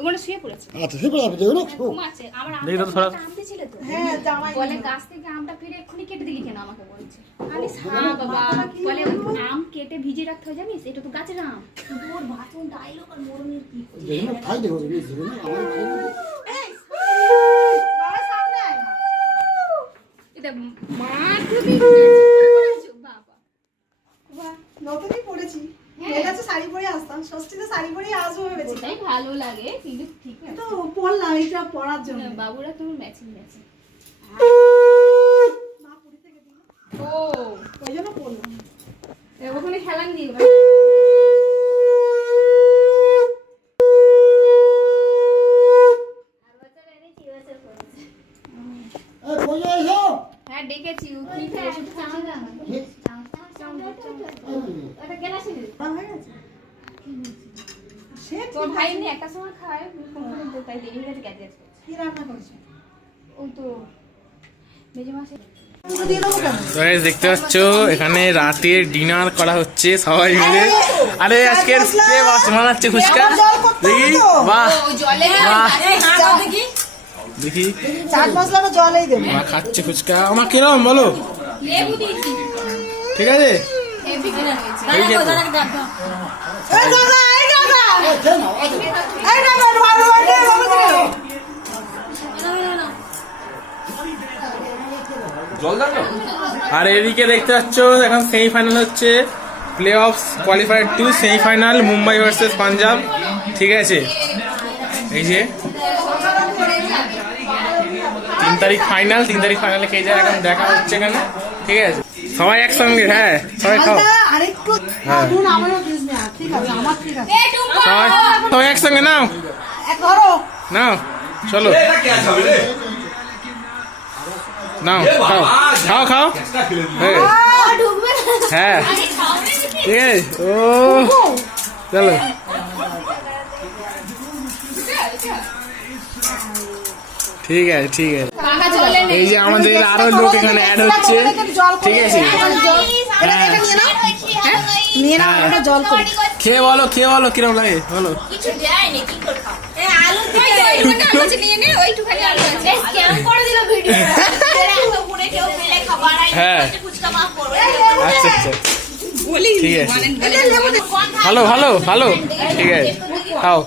ওগুলো শুয়ে পড়েছে। আচ্ছা শুয়ে পড়ে যেগুলো ঘুমাচ্ছে। আমার আমটা ছিল তো। হ্যাঁ জামাই বলে গাছ থেকে আমটা পেড়ে এক্ষুনি কেটে দিলি কেন আমাকে বলছে। আমি হ্যাঁ বাবা বলে আম কেটে ভিজিয়ে রাখতে হয় জানিস, এটা তো গাছের আম। শুধু ওর ভাষণ ডায়লগ আর মরণের কি যেগুলো খাই দেবো যেগুলো আমার এই বাবা সামনে আয় না। এটা মা তুমি বাবা বাহ নতুনই পড়েছি। এটা তো শাড়ি পরে আসতাম, ষষ্ঠীতে শাড়ি পরেই আসবো ভেবেছি। ওটাই ভালো লাগে কিন্তু ঠিক আছে তো পড়লাম এটা পড়ার জন্য। বাবুরা তুমি ম্যাচিং মা পুরী থেকে দিল, ও ওই জন্য পড়লাম। ওখানে খেলান দিই হ্যাঁ ডেকেছি ও কি করে শুধু চাও না এটা কেন আসেনি হয়ে গেছে সে তোর ভাই নি একটা সময় খায় তাই দেরি হয়ে গেছে গ্যাস কি রান্না করেছে? ওই তো মেজে মাসে দেখতে পাচ্ছ এখানে রাতের ডিনার করা হচ্ছে সবাই মিলে। আরে আজকে কে বানাচ্ছে ফুচকা দেখি, বাহ দেখি চাট মশলাটা জলেই দেবো। মা খাচ্ছে ফুচকা। আমার কিরম বলো, লেবু দিয়েছি ঠিক আছে? হেভি কিনা রয়েছে এই যে তো। এই দাদা এই দাদা এই দাদা ভালো ভালো ভালো আর এদিকে দেখতে পাচ্ছ এখন সেমিফাইনাল হচ্ছে, playoff qualifier two semifinal Mumbai versus Punjab, ঠিক আছে? এই যে 3 তারিখ ফাইনাল, 3 তারিখ ফাইনালে কে যায় এখন দেখা হচ্ছে এখানে, ঠিক আছে? সবাই একসঙ্গে, হ্যাঁ সবাই খাও, আরেকটু হ্যাঁ নুন আমারও দিস না, ঠিক আছে আমার ঠিক আছে। সবাই সবাই একসঙ্গে নাও ধরো নাও, চলো নাও খাও খাও খাও, হ্যাঁ হ্যাঁ ঠিক আছে। ও চলো ঠিক আছে ঠিক আছে। এই যে আমাদের আরো লোক এখানে অ্যাড হচ্ছে, ঠিক আছে? হ্যাঁ নিয়ে নাও একটা জল করে। খেয়ে বলো কিরকম লাগে বলো। কিছু দেয়নি কি করে খাও এই আলু দিয়ে ওইটা আছে নিয়ে নে ওইটুখানি আলু আছে স্ক্যাম করে দিল ভিডিও এত পুরো কেউ ফেলে খাবার আই হ্যাঁ ফুচকা মাফ করো আচ্ছা আচ্ছা বলি ঠিক আছে, ভালো ভালো ভালো ঠিক আছে খাও।